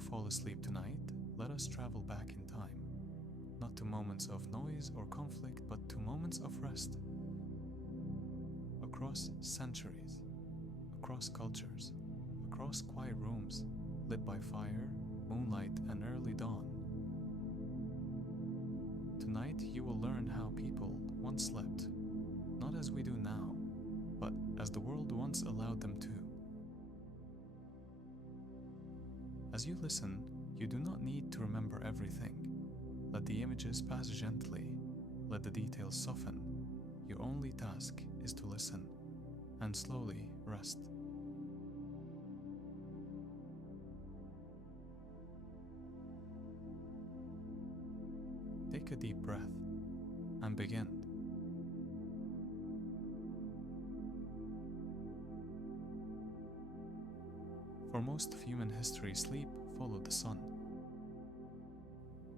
fall asleep tonight, let us travel back in time. Not to moments of noise or conflict, but to moments of rest. Across centuries, across cultures, across quiet rooms, lit by fire, moonlight, and early dawn. Tonight you will learn how people once slept, not as we do now, but as the world once allowed them to. As you listen, you do not need to remember everything. Let the images pass gently, let the details soften. Your only task is to listen and slowly rest. Take a deep breath and begin. For most of human history, sleep followed the sun.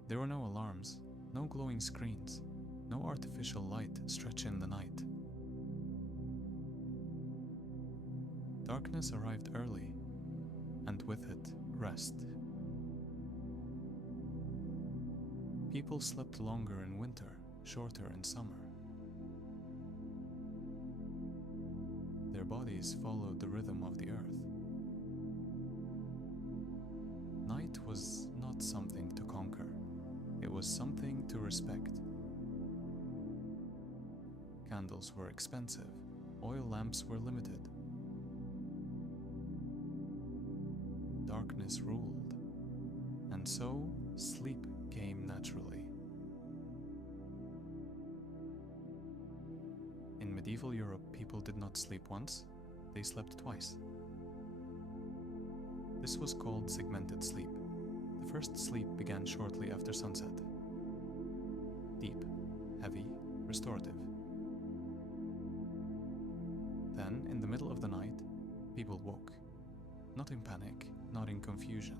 There were no alarms, no glowing screens, no artificial light stretching the night. Darkness arrived early, and with it, rest. People slept longer in winter, shorter in summer. Their bodies followed the rhythm of the earth. Night was not something to conquer. It was something to respect. Candles were expensive. Oil lamps were limited. Darkness ruled. And so, sleep came naturally. In medieval Europe, people did not sleep once, they slept twice. This was called segmented sleep. The first sleep began shortly after sunset. Deep, heavy, restorative. Then, in the middle of the night, people woke. Not in panic, not in confusion.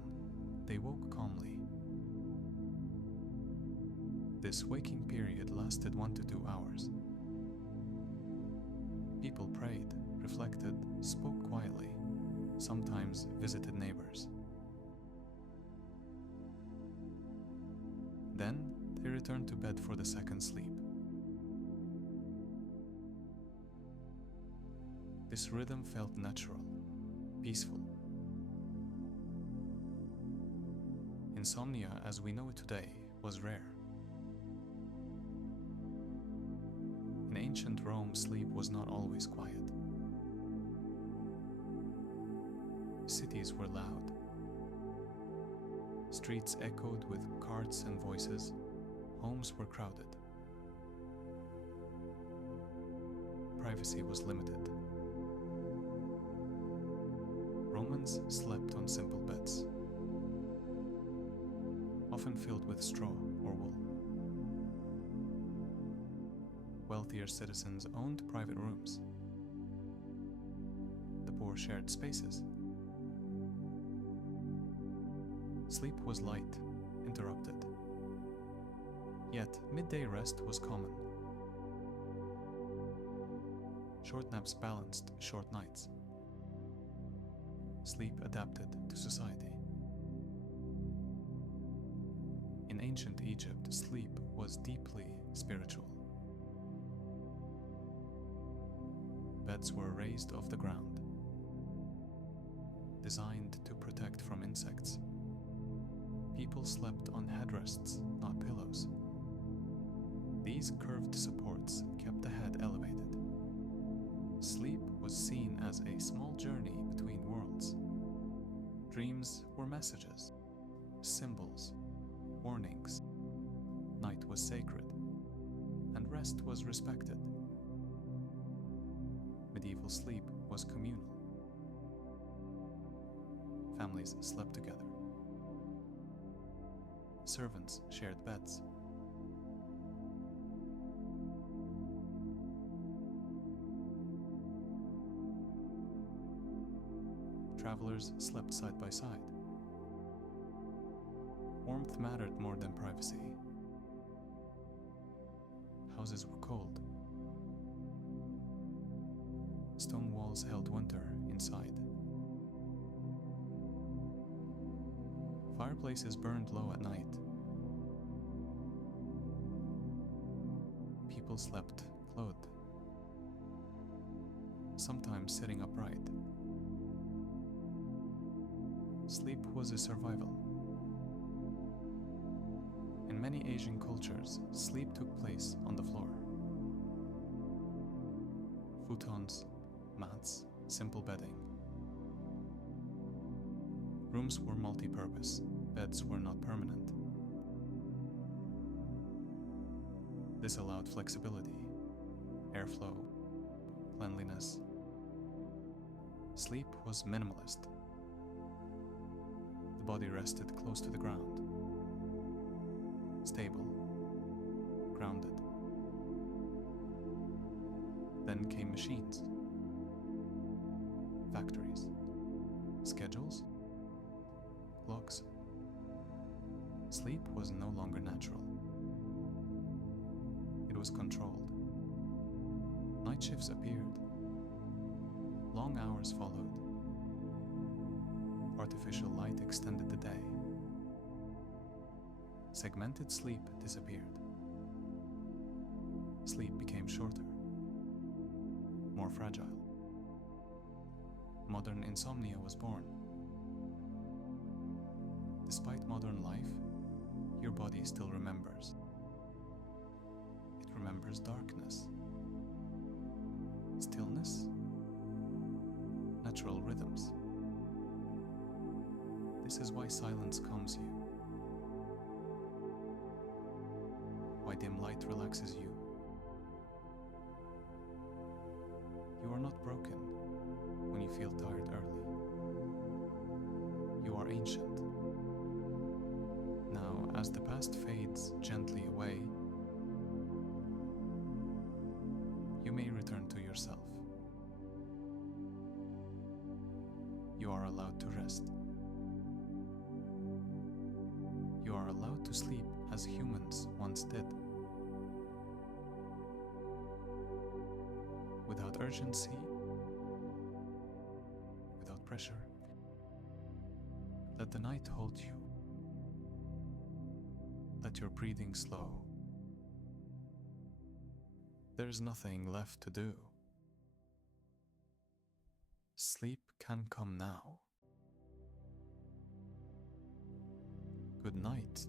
They woke calmly. This waking period lasted 1 to 2 hours. People prayed, reflected, spoke quietly, sometimes visited neighbors. Then they returned to bed for the second sleep. This rhythm felt natural, peaceful. Insomnia, as we know it today, was rare. In ancient Rome, sleep was not always quiet. Cities were loud. Streets echoed with carts and voices. Homes were crowded. Privacy was limited. Romans slept on simple beds, often filled with straw or wool. Wealthier citizens owned private rooms. The poor shared spaces. Sleep was light, interrupted. Yet midday rest was common. Short naps balanced short nights. Sleep adapted to society. In ancient Egypt, sleep was deeply spiritual. Beds were raised off the ground, designed to protect from insects. People slept on headrests, not pillows. These curved supports kept the head elevated. Sleep was seen as a small journey between worlds. Dreams were messages, symbols, warnings. Night was sacred, and rest was respected. Medieval sleep was communal. Families slept together. Servants shared beds. Travelers slept side by side. Warmth mattered more than privacy. Houses were cold. Stone walls held winter inside. Fireplaces burned low at night. People slept clothed, sometimes sitting upright. Sleep was a survival. In many Asian cultures, sleep took place on the floor. Futons, mats, simple bedding. Rooms were multi-purpose, beds were not permanent. This allowed flexibility, airflow, cleanliness. Sleep was minimalist. The body rested close to the ground, stable, grounded. Then came machines, factories, schedules, clocks. Sleep was no longer natural. It was controlled. Night shifts appeared. Long hours followed. Artificial light extended the day. Segmented sleep disappeared. Sleep became shorter, more fragile. Modern insomnia was born. Despite modern life, your body still remembers. It remembers darkness, stillness, natural rhythms. This is why silence calms you, why dim light relaxes you. You are not broken when you feel tired early. You are ancient. Now, as the past fades gently away, you may return to yourself. You are allowed to rest. You are allowed to sleep as humans once did. Without urgency, without pressure. Let the night hold you. Let your breathing slow. There's nothing left to do. Sleep can come now. Good night.